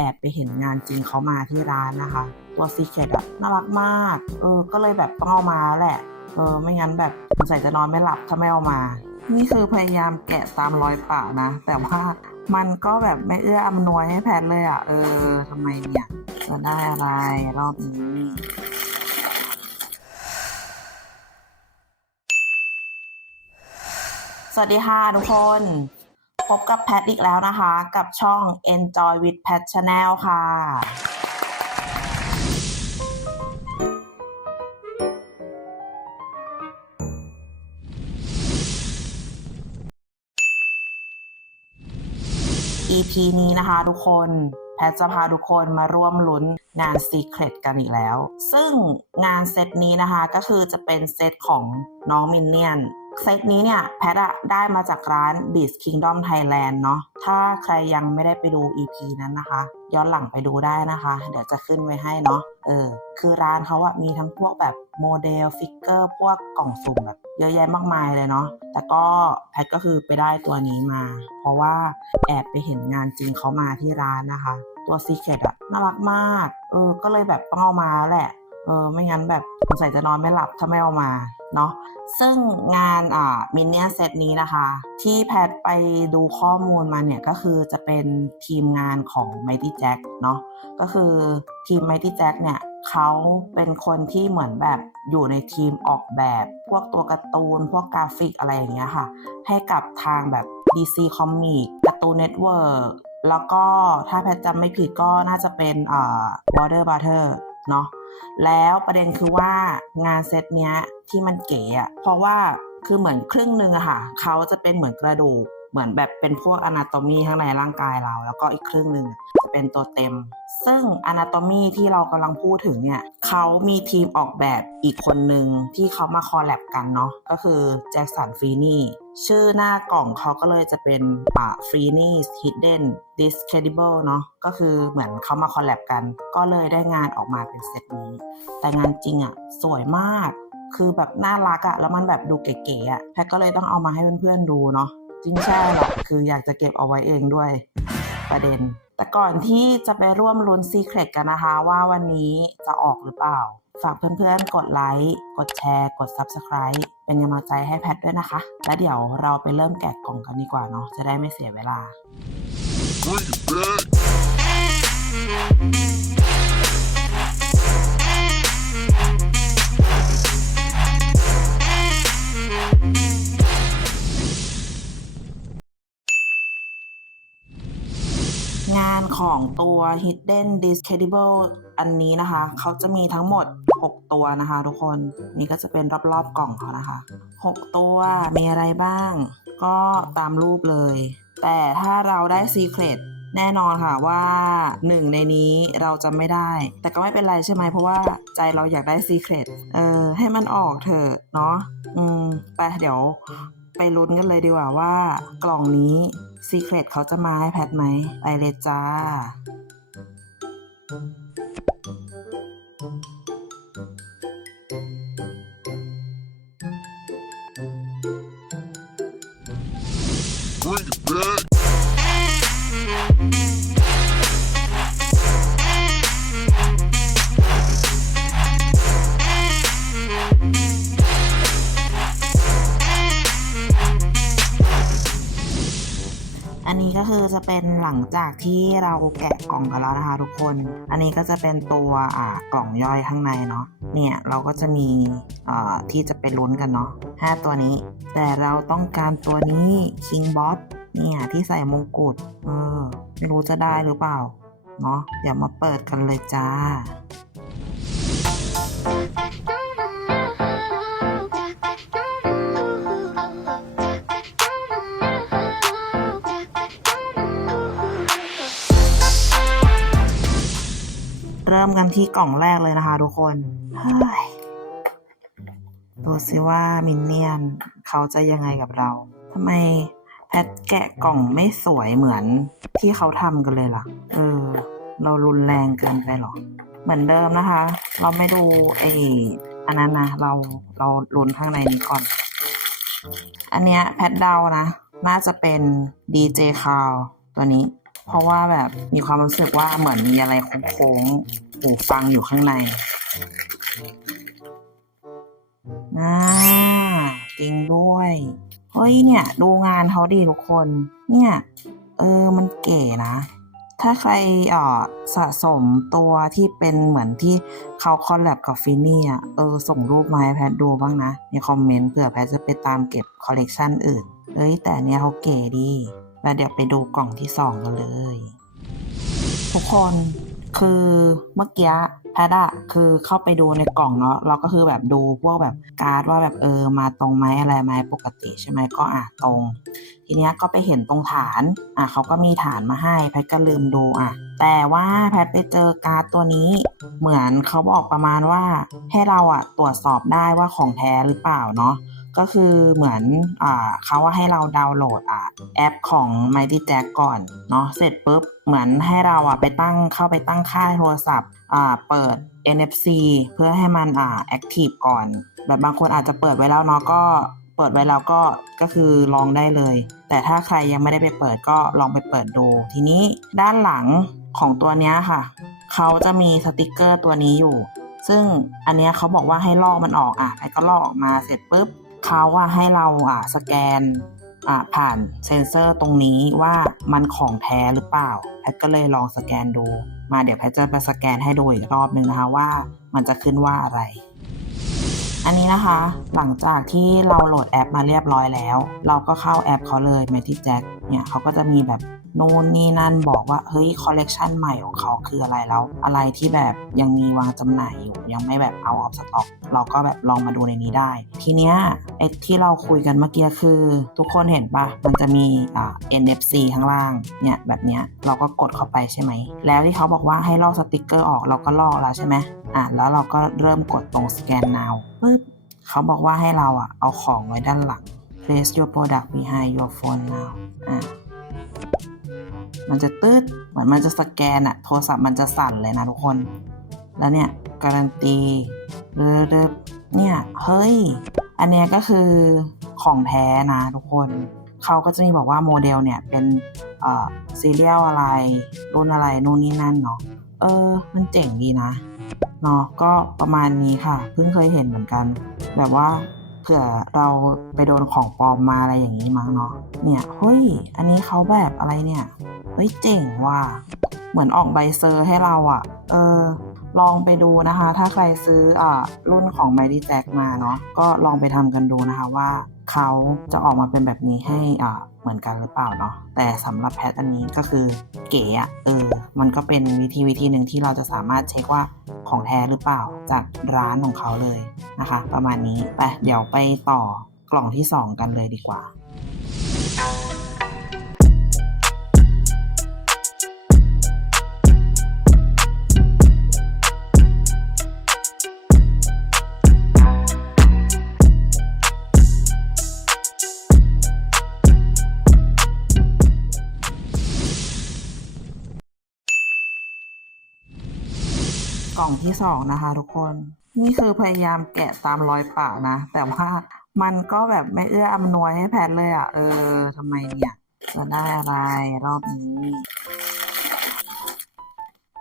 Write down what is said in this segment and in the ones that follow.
แอบไปเห็นงานจริงเขามาที่ร้านนะคะ ตัวซีเคดอะน่ารักมาก เออ ก็เลยแบบต้องเอามาแหละ เออ ไม่งั้นแบบสงสัยจะนอนไม่หลับถ้าไม่เอามา นี่คือพยายามแกะตามรอยปะนะ แต่ว่ามันก็แบบไม่เอื้ออำนวยให้แพทเลยอะเออทำไมเนี่ย จะได้อะไรรอบนี้สวัสดีค่ะทุกคน พบกับแพทอีกแล้วนะคะ กับช่อง Enjoy with Pat Channel ค่ะ EP นี้นะคะทุกคนแพทจะพาทุกคนมาร่วมลุ้นงาน Secret กันอีกแล้ว ซึ่งงานเซตนี้นะคะก็คือจะเป็นเซตของน้องมินเนี่ยน เซตนี้เนี่ยแพทอะได้มาจากร้าน Beast Kingdom Thailand เนาะถ้าใครยังไม่ได้ไปดู EP นั้นนะคะ ย้อนหลังไปดูได้นะคะ เดี๋ยวจะขึ้นไว้ให้เนาะเออคือร้านเขาอะมีทั้งพวกแบบโมเดลฟิกเกอร์พวกกล่องสุ่มแบบเยอะแยะมากมายเลยเนาะแต่ก็แพทก็คือไปได้ตัวนี้มา เพราะว่าแอบไปเห็นงานจริงเขามาที่ร้านนะคะ ตัวซีเคดอะน่ารักมากเออก็เลยแบบต้องเอามาแหละเออไม่งั้นแบบสงสัยจะนอนไม่หลับถ้าไม่เอามา เนาะซึ่งงานอ่ามินเนี่ยเซตนี้นะคะ ที่แพทไปดูข้อมูลมาเนี่ยก็คือจะเป็นทีมงานของ Mighty Jack เนาะก็คือทีม Mighty Jack เนี่ยเขาเป็นคนที่เหมือนแบบอยู่ในทีมออกแบบ พวกตัวการ์ตูน พวกกราฟิกอะไรอย่างเงี้ยค่ะ ให้กับทางแบบ DC Comic การ์ตูนเน็ตเวิร์กแล้วก็ถ้าแพทจำไม่ผิดก็น่าจะเป็นอ่า Border Butter เนาะแล้วประเด็นคือว่างานเซตเนี้ยที่มันเก๋อะเพราะว่าคือเหมือนครึ่งหนึ่งอะค่ะเขาจะเป็นเหมือนกระดูกเหมือนแบบเป็นพวกอนาโตมีข้างในร่างกายเรา แล้วก็อีกครึ่งหนึ่งจะเป็นตัวเต็ม ซึ่งอนาโตมีที่เรากำลังพูดถึงเนี่ยเขามีทีมออกแบบอีกคนหนึ่งที่เขามาคอลแลบกันเนาะก็คือแจ็คสันฟรีนี่ ชื่อหน้ากล่องเขาก็เลยจะเป็นอ่าฟรีนี่ hidden discredible เนาะก็คือเหมือนเขามาคอลแลบกัน ก็เลยได้งานออกมาเป็นเซตนี้ แต่งานจริงอะสวยมาก คือแบบน่ารักอะแล้วมันแบบดูเก๋ๆอะแพทก็เลยต้องเอามาให้เพื่อนๆดูเนาะจริงใช่หรอกคืออยากจะเก็บเอาไว้เองด้วยประเด็น แต่ก่อนที่จะไปร่วมลุ้นซีเครตกันนะคะว่าวันนี้จะออกหรือเปล่า ฝากเพื่อนๆ กดไลค์ กดแชร์ กด Subscribe เป็นกำลังใจให้แพทด้วยนะคะ และเดี๋ยวเราไปเริ่มแกะกล่องกันดีกว่าเนาะ จะได้ไม่เสียเวลา Bring it านของตัว Hidden Discredible อันนี้นะคะ เขาจะมีทั้งหมด 6 ตัวนะคะ ทุกคน นี่ก็จะเป็นรอบๆกล่องเขานะคะ 6 ตัว มีอะไรบ้าง ก็ตามรูปเลย แต่ถ้าเราได้ Secret แน่นอนค่ะว่าหนึ่งในนี้เราจะไม่ได้ แต่ก็ไม่เป็นไรใช่ไหมเพราะว่าใจเราอยากได้ Secret เออให้มันออกเถอะเนาะอืมไปเดี๋ยว ไปลุ้นกันเลยดีกว่าว่า กล่องนี้ซีเครตเขาจะมาให้แพทไหม ไปเลยจ้า Bring it back. นี้ก็คือจะเป็นหลังจากที่เราแกะกล่องกันแล้วนะคะทุกคน อันนี้ก็จะเป็นตัวอ่ากล่องย่อยข้างในเนาะ เนี่ยเราก็จะมีอ่าที่จะไปลุ้นกันเนาะห้าตัวนี้ แต่เราต้องการตัวนี้ King Boss เนี่ยที่ใส่มงกุฎ เออไม่รู้จะได้หรือเปล่า เนาะเดี๋ยวมาเปิดกันเลยจ้า เริ่มกันที่กล่องแรกเลยนะคะทุกคนเฮ้ยดูสิว่ามินเนี่ยนเขาจะยังไงกับเราทำไมแพทแกะกล่องไม่สวยเหมือนที่เขาทำกันเลยล่ะ เออ เรารุนแรงเกินไปเหรอ เหมือนเดิมนะคะ เราไม่ดูไอ้อันนั้นนะเราเราลุ้นข้างในนี้ก่อน อันเนี้ยแพทเดานะ น่าจะเป็น DJ คาวตัวนี้ เพราะว่าแบบมีความรู้สึกว่าเหมือนมีอะไรโค้งๆหูฟังอยู่ข้างในอ่าจริงด้วยเฮ้ยเนี่ย ดูงานเขาดีทุกคน เนี่ย เออมันเก๋นะ ถ้าใครเอ่อสะสมตัวที่เป็นเหมือนที่เขาคอลแลบกับฟินนี่อะเออ ส่งรูปมาให้แพทดูบ้างนะในคอมเมนต์เผื่อแพทจะไปตามเก็บคอลเลกชันอื่นเฮ้ยแต่เนี้ยเขาเก๋ดี แล้วเดี๋ยวไปดูกล่องที่สองกันเลย ทุกคนคือเมื่อกี้แพทอะคือเข้าไปดูในกล่องเนาะเราก็คือแบบดูพวกแบบการ์ดว่าแบบเออมาตรงไหมอะไรไหมปกติใช่ไหมก็อะตรง ทีเนี้ยก็ไปเห็นตรงฐานอะเขาก็มีฐานมาให้แพทก็ลืมดูอะ แต่ว่าแพทไปเจอการ์ดตัวนี้เหมือนเขาบอกประมาณว่า ให้เราอะตรวจสอบได้ว่าของแท้หรือเปล่าเนาะ ก็คือเหมือนอ่าเขาว่าให้เราดาวน์โหลดอะแอปของ Mighty Jack ก่อนเนาะเสร็จปุ๊บเหมือนให้เราอะไปตั้งเข้าไปตั้งค่ายโทรศัพท์อ่าเปิด NFC เพื่อให้มันอ่า active ก่อน แบบบางคนอาจจะเปิดไว้แล้วเนาะก็เปิดไว้แล้วก็ก็คือลองได้เลย แต่ถ้าใครยังไม่ได้ไปเปิดก็ลองไปเปิดดู ทีนี้ด้านหลังของตัวเนี้ยค่ะเขาจะมีสติกเกอร์ตัวนี้อยู่ซึ่งอันเนี้ยเขาบอกว่าให้ลอกมันออกอะไอ้ก็ลอกออกมาเสร็จปุ๊บ เขาว่าให้เราอ่าสแกนอ่าผ่านเซ็นเซอร์ตรงนี้ว่ามันของแท้หรือเปล่า แพทก็เลยลองสแกนดู มาเดี๋ยวแพทจะไปสแกนให้ดูอีกรอบหนึ่งนะคะว่ามันจะขึ้นว่าอะไร อันนี้นะคะ หลังจากที่เราโหลดแอปมาเรียบร้อยแล้ว เราก็เข้าแอปเขาเลย m a t i Jack เนี่ยเขาก็จะมีแบบ นู่นนี่นั่นบอกว่าเฮ้ยคอลเลกชันใหม่ของเขาคืออะไรแล้ว อะไรที่แบบยังมีวางจำหน่ายอยู่ ยังไม่แบบเอาออฟสต็อก เราก็แบบลองมาดูในนี้ได้ ทีเนี้ยไอ้ที่เราคุยกันเมื่อกี้คือ ทุกคนเห็นปะมันจะมีอ่า NFC ข้างล่างเนี่ยแบบเนี้ยเราก็กดเข้าไปใช่ไหม แล้วที่เขาบอกว่าให้ลอกสติกเกอร์ออกเราก็ลอกแล้วใช่ไหมอะแล้วเราก็เริ่มกดตรงสแกน now ปึ๊บเขาบอกว่าให้เราอะเอาของไว้ด้านหลัง place your product behind your phone now อะ มันจะตืดเหมือนมันจะสแกนอะโทรศัพท์มันจะสั่นเลยนะทุกคน แล้วเนี่ย การันตีเริเนี่ย เฮ้ย อันเนี้ยก็คือของแท้นะทุกคน เขาก็จะมีบอกว่าโมเดลเนี่ย เป็นเอ่อซีเรียลอะไร รุ่นอะไร นู่นนี่นั่นเนาะเออ มันเจ๋งดีนะเนาะก็ประมาณนี้ค่ะ เพิ่งเคยเห็นเหมือนกัน แบบว่า เผื่อเราไปโดนของปลอมมาอะไรอย่างนี้มั้งเนาะเนี่ยเฮ้ยอันนี้เขาแบบอะไรเนี่ยเฮ้ยเจ๋งว่ะเหมือนออกใบเซอร์ให้เราอะ่ะ เออ ลองไปดูนะคะ ถ้าใครซื้ออ่ารุ่นของไมดี้แจ็คมาเนาะก็ลองไปทำกันดูนะคะว่า เขาจะออกมาเป็นแบบนี้ให้อ่าเหมือนกันหรือเปล่าเนาะแต่สำหรับแพทอันนี้ก็คือเก๋อะเออ มันก็เป็นวิธีวิธีหนึ่งที่เราจะสามารถเช็คว่าของแท้หรือเปล่าจากร้านของเขาเลยนะคะ ประมาณนี้ไปเดี๋ยวไปต่อกล่องที่ 2 กันเลยดีกว่า กล่องที่สองนะคะ ทุกคน นี่คือพยายามแกะตามรอยปานะ แต่ว่ามันก็แบบไม่เอื้ออำนวยให้แพทเลยอะ่ะ เออทำไมเนี่ยจะได้อะไรรอบนี้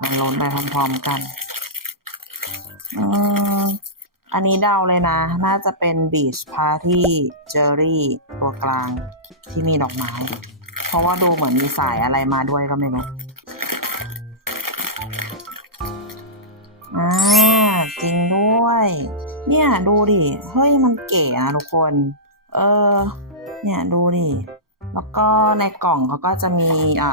มาลุ้นไปพร้อมๆกันอืมอันนี้เดาเลยนะ น่าจะเป็น Beach Party Jerry ตัวกลางที่มีดอกไม้ เพราะว่าดูเหมือนมีสายอะไรมาด้วยก็ไม่รู้ อ่าจริงด้วย เนี่ยดูดิ เฮ้ยมันเก๋นะทุกคน เออ เนี่ยดูดิ แล้วก็ในกล่องเขาก็จะมีอ่า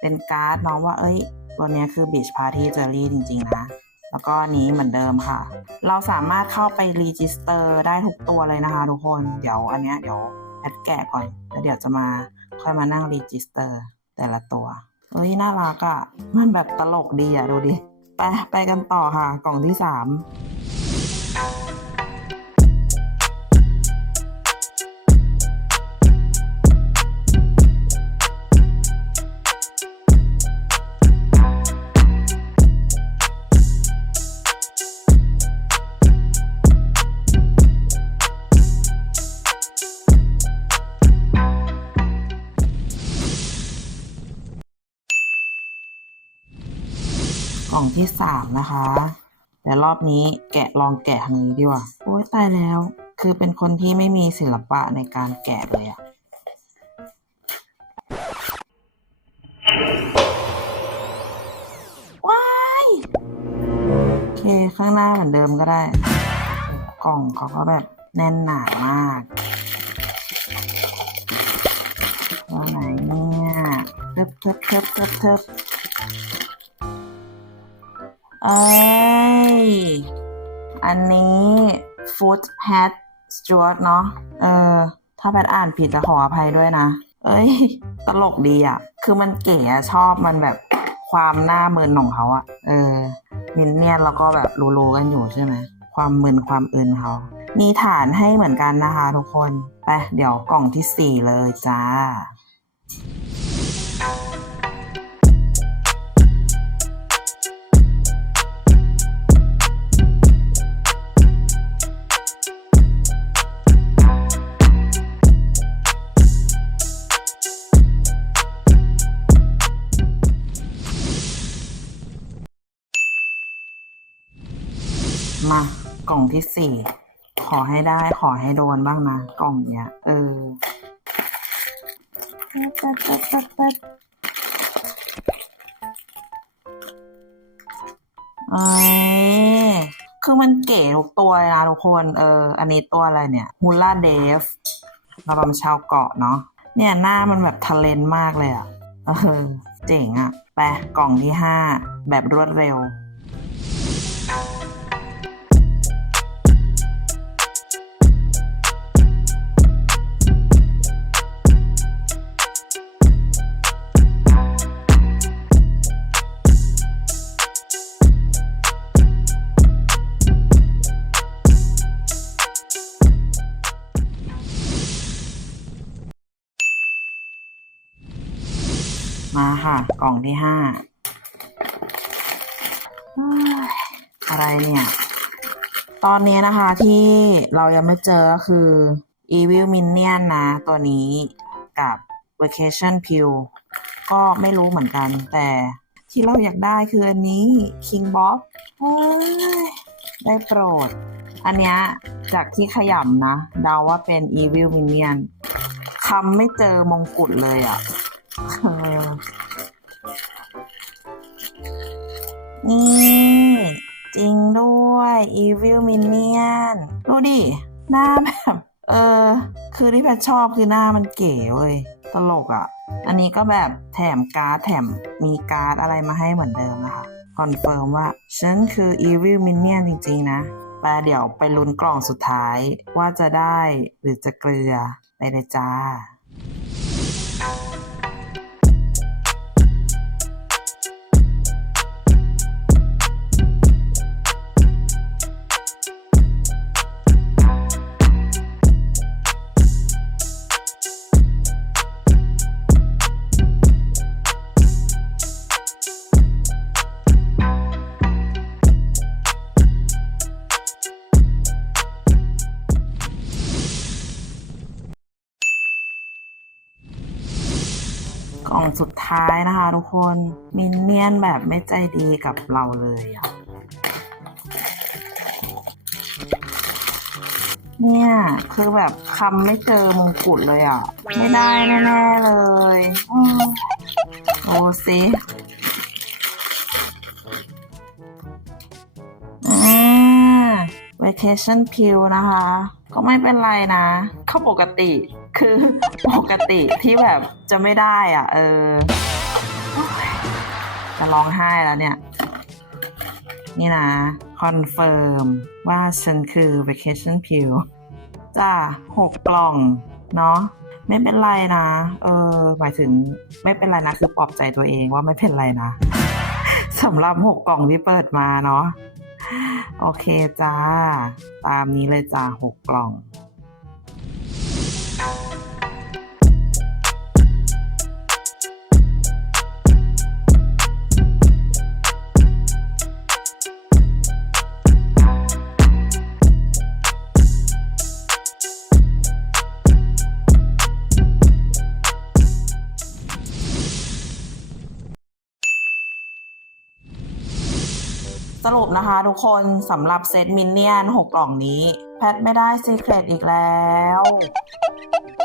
เป็นการ์ดเนาะว่า เอ้ย ตัวเนี้ยคือ Beach Party Jelly จริง ๆ นะ แล้วก็นี้เหมือนเดิมค่ะ เราสามารถเข้าไปรีจิสเตอร์ได้ทุกตัวเลยนะคะทุกคน เดี๋ยวอันเนี้ยเดี๋ยวแอดแกะก่อน แล้วเดี๋ยวจะมาค่อยมานั่งรีจิสเตอร์แต่ละตัวเฮ้ยน่ารักอะ่ะ มันแบบตลกดีอะ่ะดูดิ ไปไปกันต่อค่ะ กล่องที่สาม ล่องที่สามนะคะ แต่รอบนี้แกะลองแกะทางนี้ดีกว่าโอ้ยตายแล้ว คือเป็นคนที่ไม่มีศิลปะในการแกะเลยอะว้ายโอเคข้างหน้าเหมือนเดิมก็ได้ กล่องเขาก็แบบแน่นหนามากตัวไหนเนี่ยเทิบเทิบเทิบเทิบเทิบ เอ้ย อันนี้ Foot Hat Stewart เนาะ เออ ถ้าแพทอ่านผิดจะขออภัยด้วยนะ เอ้ย ตลกดีอะ่ะคือมันเก๋อะชอบมันแบบความหน้ามึนของเขาอะเออมินเนี่ยนแล้วก็แบบรู้ๆกันอยู่ใช่ไหม ความมึนความอื่นเขา มีฐานให้เหมือนกันนะคะทุกคน ไป เดี๋ยวกล่องที่สี่เลยจ้า กล่องที่สี่ขอให้ได้ขอให้โดนบ้างนะ กล่องเนี้ย เออปั๊บปั๊บปั๊บปั๊บเอ้คือมันเก๋ทุกตัวเลยนะทุกคน เออ อันนี้ตัวอะไรเนี่ยฮูล่าเดฟระบำชาวเกาะเนาะ เนี่ยหน้ามันแบบทะเลนมากเลยอะ่ะเออ เจ๋งอะ่ะไปกล่องที่ห้าแบบรวดเร็ว ค่ะ กล่องที่ห้าอะไรเนี่ย ตอนนี้นะคะที่เรายังไม่เจอก็คือ Evil Minion นะ ตัวนี้กับ Vacation Pill ก็ไม่รู้เหมือนกัน แต่ที่เราอยากได้คืออันนี้ King Bob ได้โปรด อันเนี้ยจากที่ขยำนะ เดาว่าเป็น Evil Minion คำไม่เจอมงกุฎเลยอะ่ะ นี่ จริงด้วย Evil Minion ดูดิ หน้าแบบ เออ คือที่แพทชอบคือหน้ามันเก๋เว้ยตลกอะ่ะ อันนี้ก็แบบแถมการ์ดแถมมีการ์ดอะไรมาให้เหมือนเดิมนะคะคอนเฟิร์มว่า ฉันคือ Evil Minion จริงๆนะแต่เดี๋ยวไปลุ้นกล่องสุดท้ายว่าจะได้หรือจะเกลือไปเลยจ้า กล่องสุดท้ายนะคะทุกคนมินเนี่ยนแบบไม่ใจดีกับเราเลยอะเนี่ยคือแบบคำไม่เจอมงกุฎเลยอะ ไม่ได้แน่ๆเลยอโอ้สิอ่า vacation pill นะคะ ก็ไม่เป็นไรนะก็ปกติ คือปกติที่แบบจะไม่ได้อะ เออ จะร้องไห้แล้วเนี่ย นี่นะ คอนเฟิร์มว่าฉันคือ vacation p i l จ้าหกกล่อง เนาะไม่เป็นไรนะ เออ หมายถึงไม่เป็นไรนะ คือปลอบใจตัวเองว่าไม่เป็นไรนะสำหรับหกกล่องที่เปิดมาเนาะโอเคจ้า ตามนี้เลยจ้าหกกล่อง สรุปนะคะทุกคนสำหรับเซตมินเนี่ยน6กกล่องนี้ แพทไม่ได้ซีเครตอีกแล้ว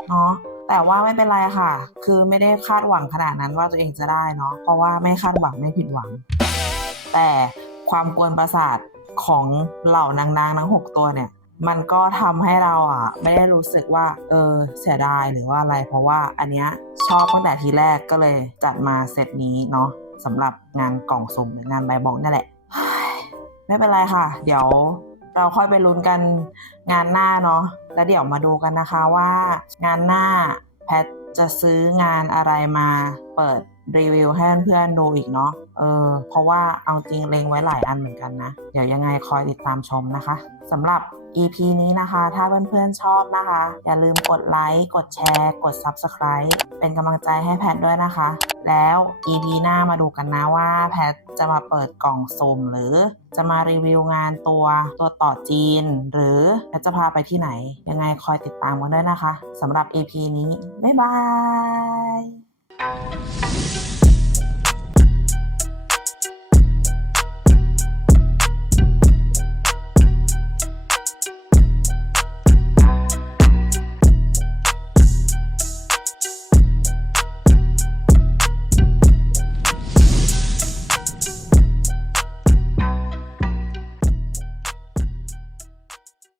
เนาะแต่ว่าไม่เป็นไรค่ะ คือไม่ได้คาดหวังขนาดนั้นว่าตัวเองจะได้เนาะเพราะว่าไม่คาดหวังไม่ผิดหวัง แต่ความกวนประสาทของเหล่านางๆทั้ง 6 ตัวเนี่ย มันก็ทำให้เราอะ ไม่ได้รู้สึกว่า เออเสียดายหรือว่าอะไร เพราะว่าอันเนี้ยชอบตั้งแต่ทีแรกก็เลยจัดมาเซตนี้เนาะสำหรับงานกล่องสุ่มหรืองานใบบอกนั่นแหละ ไม่เป็นไรค่ะ เดี๋ยวเราค่อยไปลุ้นกันงานหน้าเนาะแล้วเดี๋ยวมาดูกันนะคะว่า งานหน้าแพทจะซื้องานอะไรมาเปิดรีวิวให้เพื่อนๆดูอีกเนาะ เออเพราะว่าเอาจริงเลงไว้หลายอันเหมือนกันนะ เดี๋ยวยังไงคอยติดตามชมนะคะสำหรับ EP นี้นะคะ ถ้าเพื่อนๆชอบนะคะ อย่าลืมกดไลค์กดแชร์ กด Subscribe เป็นกำลังใจให้แพทด้วยนะคะ แล้ว EP หน้ามาดูกันนะว่าแพทจะมาเปิดกล่องสุ่มหรือจะมารีวิวงานตัวตัวต่อจีน หรือแพทจะพาไปที่ไหน ยังไงคอยติดตามกันด้วยนะคะสำหรับ EP นี้ บ๊ายบาย